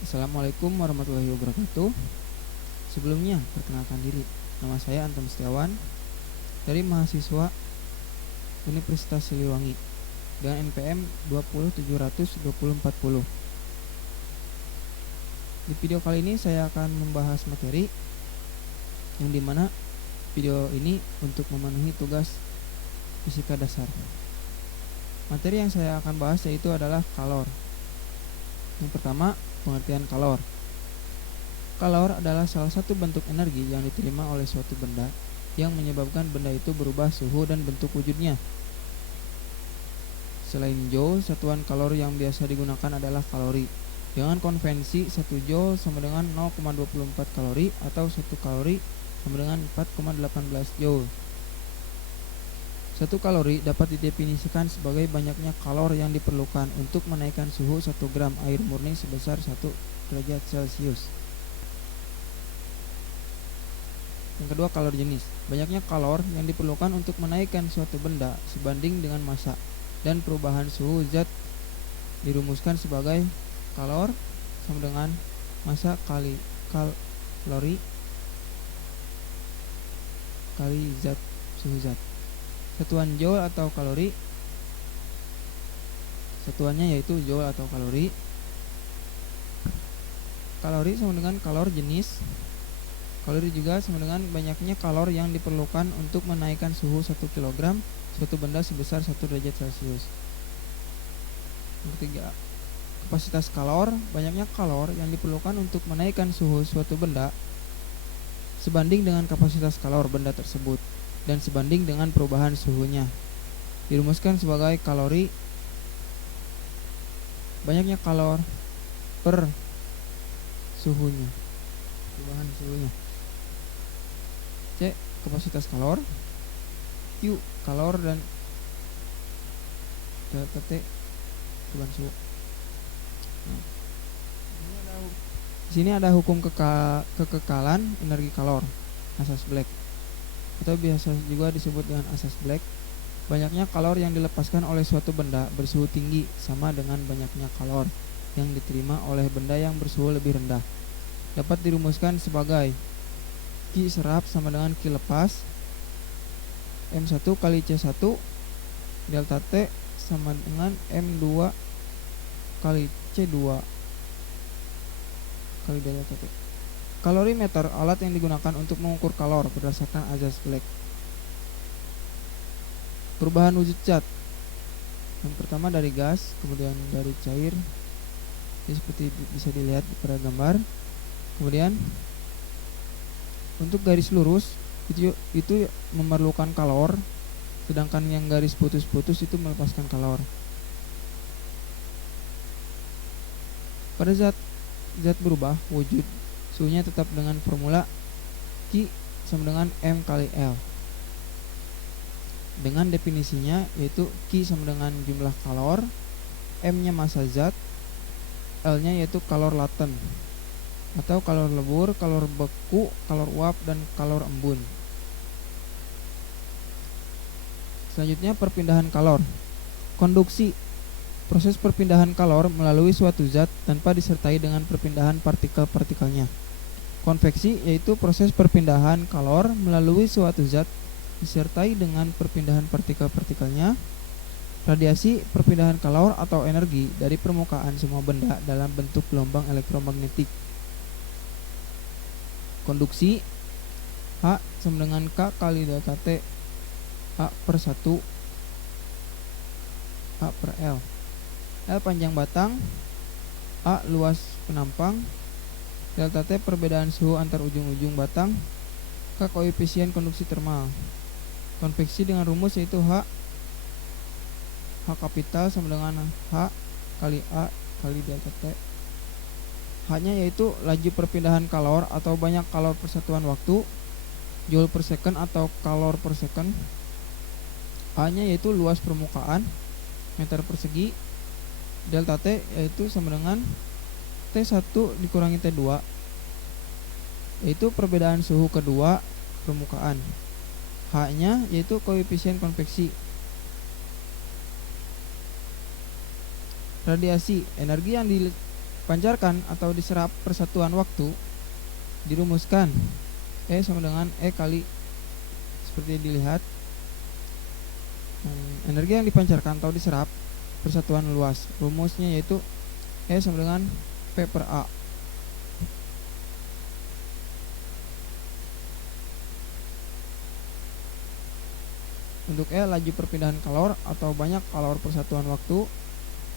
Assalamualaikum warahmatullahi wabarakatuh. Sebelumnya, perkenalkan diri. Nama saya Anton Setiawan dari mahasiswa Universitas Siliwangi dengan NPM 207002040. Di video kali ini saya akan membahas materi yang dimana video ini untuk memenuhi tugas fisika dasar. Materi yang saya akan bahas yaitu adalah kalor. Yang pertama, pengertian kalor. Kalor adalah salah satu bentuk energi yang diterima oleh suatu benda yang menyebabkan benda itu berubah suhu dan bentuk wujudnya. Selain joule, satuan kalori yang biasa digunakan adalah kalori. Dengan konvensi 1 joule sama dengan 0,24 kalori atau 1 kalori sama dengan 4,18 joule. 1 kalori dapat didefinisikan sebagai banyaknya kalor yang diperlukan untuk menaikkan suhu 1 gram air murni sebesar 1 derajat Celcius. Yang kedua, kalor jenis. Banyaknya kalor yang diperlukan untuk menaikkan suatu benda sebanding dengan massa dan perubahan suhu zat dirumuskan sebagai kalor sama dengan massa kali kalori kali zat suhu zat. Satuan joule atau kalori, satuannya yaitu joule atau kalori. Kalori sama dengan kalor jenis. Kalori juga sama dengan banyaknya kalor yang diperlukan untuk menaikkan suhu 1 kg suatu benda sebesar 1 derajat Celcius. Yang ketiga, kapasitas kalor. Banyaknya kalor yang diperlukan untuk menaikkan suhu suatu benda sebanding dengan kapasitas kalor benda tersebut dan sebanding dengan perubahan suhunya. Dirumuskan sebagai kalori banyaknya kalor per suhunya, perubahan suhunya. C, kapasitas kalor. Q, kalor dan delta T, perubahan suhu. Di sini ada hukum kekekalan energi kalor, asas Black, atau biasa juga disebut dengan asas Black. Banyaknya kalor yang dilepaskan oleh suatu benda bersuhu tinggi sama dengan banyaknya kalor yang diterima oleh benda yang bersuhu lebih rendah. Dapat dirumuskan sebagai Q serap sama dengan Q lepas M1 kali C1 delta T sama dengan M2 kali C2 kali delta T. Kalorimeter, alat yang digunakan untuk mengukur kalor berdasarkan asas Black. Perubahan wujud zat. Yang pertama dari gas, kemudian dari cair. Ini seperti bisa dilihat pada gambar. Kemudian untuk garis lurus itu memerlukan kalor, sedangkan yang garis putus-putus itu melepaskan kalor. Pada zat berubah wujud, suhunya tetap dengan formula Q sama dengan M kali L. Dengan definisinya yaitu Q sama dengan jumlah kalor, M-nya massa zat, L-nya yaitu kalor laten atau kalor lebur, kalor beku, kalor uap, dan kalor embun. Selanjutnya, perpindahan kalor. Konduksi, proses perpindahan kalor melalui suatu zat tanpa disertai dengan perpindahan partikel-partikelnya. Konveksi yaitu proses perpindahan kalor melalui suatu zat disertai dengan perpindahan partikel-partikelnya. Radiasi, perpindahan kalor atau energi dari permukaan semua benda dalam bentuk gelombang elektromagnetik. Konduksi, H sama dengan K kali delta T, H per 1, H per L. L panjang batang, A luas penampang, delta T perbedaan suhu antar ujung-ujung batang, K koefisien konduksi termal. Konveksi dengan rumus yaitu H kapital sama dengan H kali A kali delta T. H-nya yaitu laju perpindahan kalor atau banyak kalor per satuan waktu, joule per second atau kalor per second. A-nya yaitu luas permukaan, meter persegi. Delta T yaitu sama dengan T1 dikurangi T2, yaitu perbedaan suhu kedua permukaan. H-nya yaitu koefisien konveksi. Radiasi, energi yang dipancarkan atau diserap persatuan waktu dirumuskan E sama dengan E kali, seperti dilihat, energi yang dipancarkan atau diserap persatuan luas, rumusnya yaitu E sama dengan P per A. Untuk E laju perpindahan kalor atau banyak kalor persatuan waktu,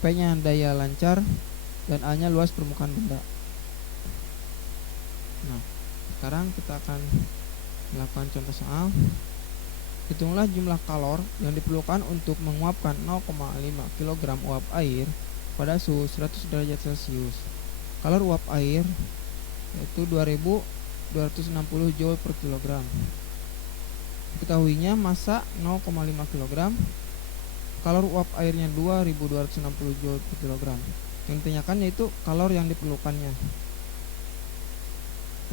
P nya daya lancar, dan A nya luas permukaan benda. Nah, sekarang kita akan melakukan contoh soal. Hitunglah jumlah kalor yang diperlukan untuk menguapkan 0,5 kg uap air pada suhu 100 derajat Celcius. Kalor uap air yaitu 2260 Joule per kilogram. Diketahuinya massa 0,5 kg, kalor uap airnya 2260 Joule per kilogram. Yang ditanyakan yaitu kalor yang diperlukannya.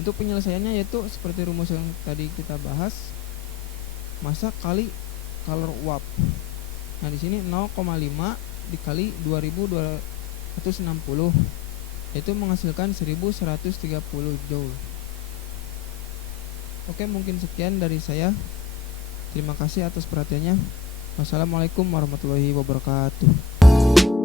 Untuk penyelesaiannya yaitu seperti rumus yang tadi kita bahas, massa kali kalor uap. Nah, di sini 0,5 dikali 2260 itu menghasilkan 1130 Joule. Oke, mungkin sekian dari saya. Terima kasih atas perhatiannya. Wassalamualaikum warahmatullahi wabarakatuh.